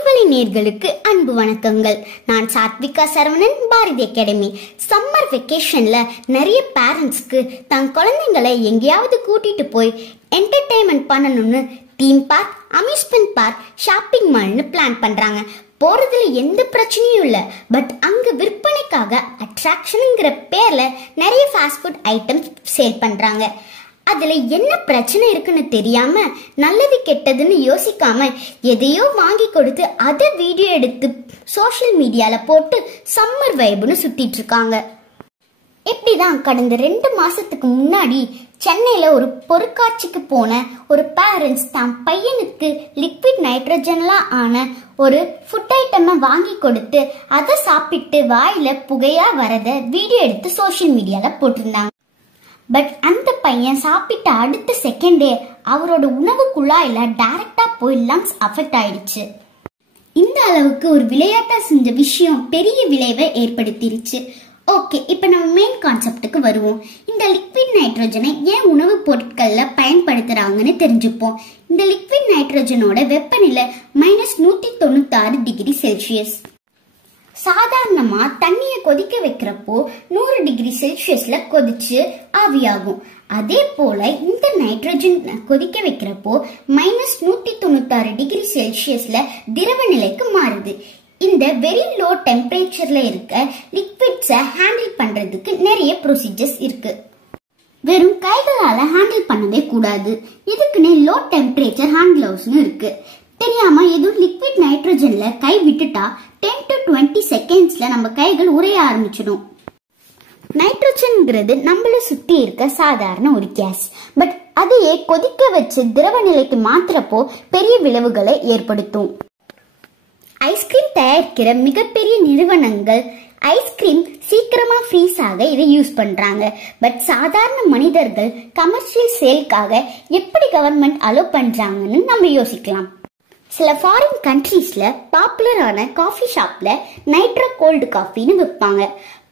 அறிவலை நேர்களுக்கு அன்பு வணக்கங்கள். நான் சாத்விகா சரவணன், பாரதி அகாடமி. சம்மர் வெக்கேஷன்ல நிறைய பேரண்ட்ஸ்க்கு தன் குழந்தைங்களை எங்கேயாவது கூட்டிட்டு போய் என்டர்டைன்மெண்ட் பண்ணணும்னு theme park, amusement park, shopping மால்னு பிளான் பண்றாங்க. போறதுல எந்த பிரச்சனையும் இல்லை. பட் அங்க விற்பனைக்காக அட்ராக்ஷனுங்கிற பேர்ல நிறைய ஃபாஸ்ட் ஃபுட் ஐட்டம்ஸ் சேல் பண்றாங்க. அதுல என்ன பிரச்சனை இருக்குன்னு தெரியாம, நல்லது கெட்டதுன்னு யோசிக்காம எதையோ வாங்கி கொடுத்து அதை வீடியோ எடுத்து சோஷியல் மீடியால போட்டு சம்மர் வைப்னு சுத்திட்டு இருக்காங்க. இப்படிதான் கடந்த 2 மாசத்துக்கு முன்னாடி சென்னையில ஒரு பொருட்காட்சிக்கு போன ஒரு பேரண்ட்ஸ் தான் பையனுக்கு லிக்விட் நைட்ரஜன்ல ஆன ஒரு ஃபுட் ஐட்டமை வாங்கி கொடுத்து அதை சாப்பிட்டு வாயில புகையா வரத வீடியோ எடுத்து சோஷியல் மீடியால போட்டிருந்தாங்க. பட் அந்த பையன் சாப்பிட்ட அடுத்த செகண்டே அவரோட உணவு குழாயில டைரக்டா போய் லங்ஸ் அஃபெக்ட் ஆயிடுச்சு. இந்த அளவுக்கு ஒரு விளையாட்டா செஞ்ச விஷயம் பெரிய விளைவை ஏற்படுத்திருச்சு. ஓகே, இப்ப நம்ம மெயின் கான்செப்டுக்கு வருவோம். இந்த லிக்விட் நைட்ரஜனை ஏன் உணவு பொருட்கள்ல பயன்படுத்துறாங்கன்னு தெரிஞ்சுப்போம். இந்த லிக்விட் நைட்ரஜனோட வெப்பநிலை -196 டிகிரி செல்சியஸ். சாதாரணமா தண்ணிய கொதிக்க வைக்கிறப்போ 100 டிகிரி செல்சியஸ்ல கொதிச்சு ஆவியாகும். அதே போல இந்த நைட்ரஜன் கொதிக்க வைக்கிறப்போ -196 டிகிரி செல்சியஸ்ல திரவ நிலைக்கு மாறுது. இந்த வெரி லோ டெம்பரேச்சர்ல இருக்க லிக்விட்ஸை ஹேண்டில் பண்றதுக்கு நிறைய ப்ரொசீஜர்ஸ் இருக்கு. வெறும் கைகளால ஹேண்டில் பண்ணவே கூடாது. இதுக்குன்னு லோ டெம்பரேச்சர் ஹேண்ட் கிளவுஸ்னு இருக்கு. தெரியாம எதுவும் லிக்விட் நைட்ரஜன்ல கை விட்டுட்டா 10 to 20 செகண்ட்ஸ்ல நம்ம கைகள் உறைய ஆரம்பிச்சிடும். நைட்ரஜன்ங்கிறது நம்மள சுத்தி இருக்க சாதாரண ஒரு கேஸ். பட் அதையே கொதிக்க வச்சு திரவ நிலைக்கு மாத்துறப்போ பெரிய விளைவுகளை ஏற்படுத்தும். ஐஸ்கிரீம் தயாரிக்கிற மிகப்பெரிய நிறுவனங்கள் ஐஸ்கிரீம் சீக்கிரமா ஃப்ரீஸ் ஆக இதை யூஸ் பண்றாங்க. பட் சாதாரண மனிதர்கள் கமர்ஷியல் சேல்காக எப்படி கவர்மெண்ட் அலோவ் பண்றாங்கன்னு நம்ம யோசிக்கலாம். சில ஃபாரின் கண்ட்ரீஸ்ல பாப்புலரான காஃபி ஷாப்ல நைட்ரோ கோல்டு காஃபின்னு விற்பாங்க.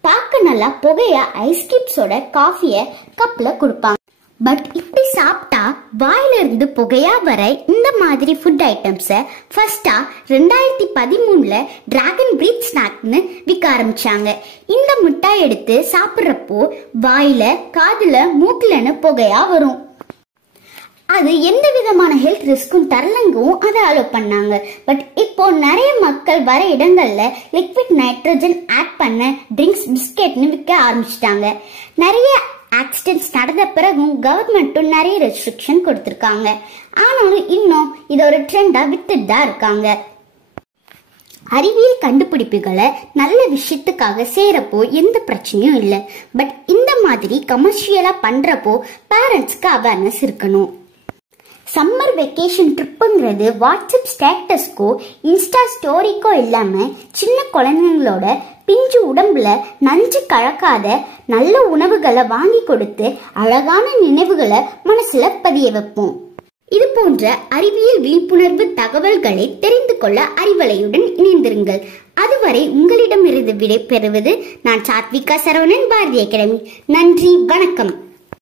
பார்க்க நல்லா புகையா ஐஸ்கிரீம்ஸோட காஃபிய கப்ல கொடுப்பாங்க. பட் இப்படி சாப்பிட்டா வாயில இருந்து புகையா வர இந்த மாதிரி ஃபுட் ஐட்டம்ஸை ஃபர்ஸ்டா 2013ல டிராகன் பிரீத் ஸ்நாக்னு விற்க ஆரம்பிச்சாங்க. இந்த மிட்டாய் எடுத்து சாப்பிட்றப்போ வாயில, காதுல, மூக்குலன்னு புகையா வரும். அது எந்த விதமான ஹெல்த் ரிஸ்க்கும் தரலங்கவும் அதை அலோவ் பண்ணாங்க. பட் இப்போ நிறைய மக்கள் வர இடங்கள்ல லிக்விட் நைட்ரஜன் ஆட் பண்ண ட்ரிங்க்ஸ், பிஸ்கெட்னு விற்க ஆரம்பிச்சிட்டாங்க. நிறைய ஆக்சிடென்ட்ஸ் நடந்த பிறகும் கவர்மெண்ட்டும் நிறைய ரெஸ்ட்ரிக்ஷன் கொடுத்திருக்காங்க. ஆனாலும் இன்னும் இது ஒரு ட்ரெண்டா வித்துட்டு தான் இருக்காங்க. அறிவியல் கண்டுபிடிப்புகளை நல்ல விஷயத்துக்காக செய்யறப்போ எந்த பிரச்சனையும் இல்லை. பட் இந்த மாதிரி கமர்ஷியலா பண்றப்போ பேரண்ட்ஸ்க்கு அவேர்னஸ் இருக்கணும். சம்மர் வெக்கேஷன் ட்ரிப்புங்கிறது வாட்ஸ்அப் ஸ்டேட்டஸ்க்கோ இன்ஸ்டா ஸ்டோரிக்கோ இல்லாம சின்ன குழந்தைங்களோட பிஞ்சு உடம்புல நஞ்சு கலக்காத நல்ல உணவுகளை வாங்கி கொடுத்து அழகான நினைவுகளை மனசுல பதிய வைப்போம். இது போன்ற அறிவியல் விழிப்புணர்வு தகவல்களை தெரிந்து கொள்ள அறிவலையுடன் இணைந்திருங்கள். அதுவரை உங்களிடமிருந்து விடை பெறுவது நான் சாத்விகா சரவணன், பாரதி அகாடமி. நன்றி, வணக்கம்.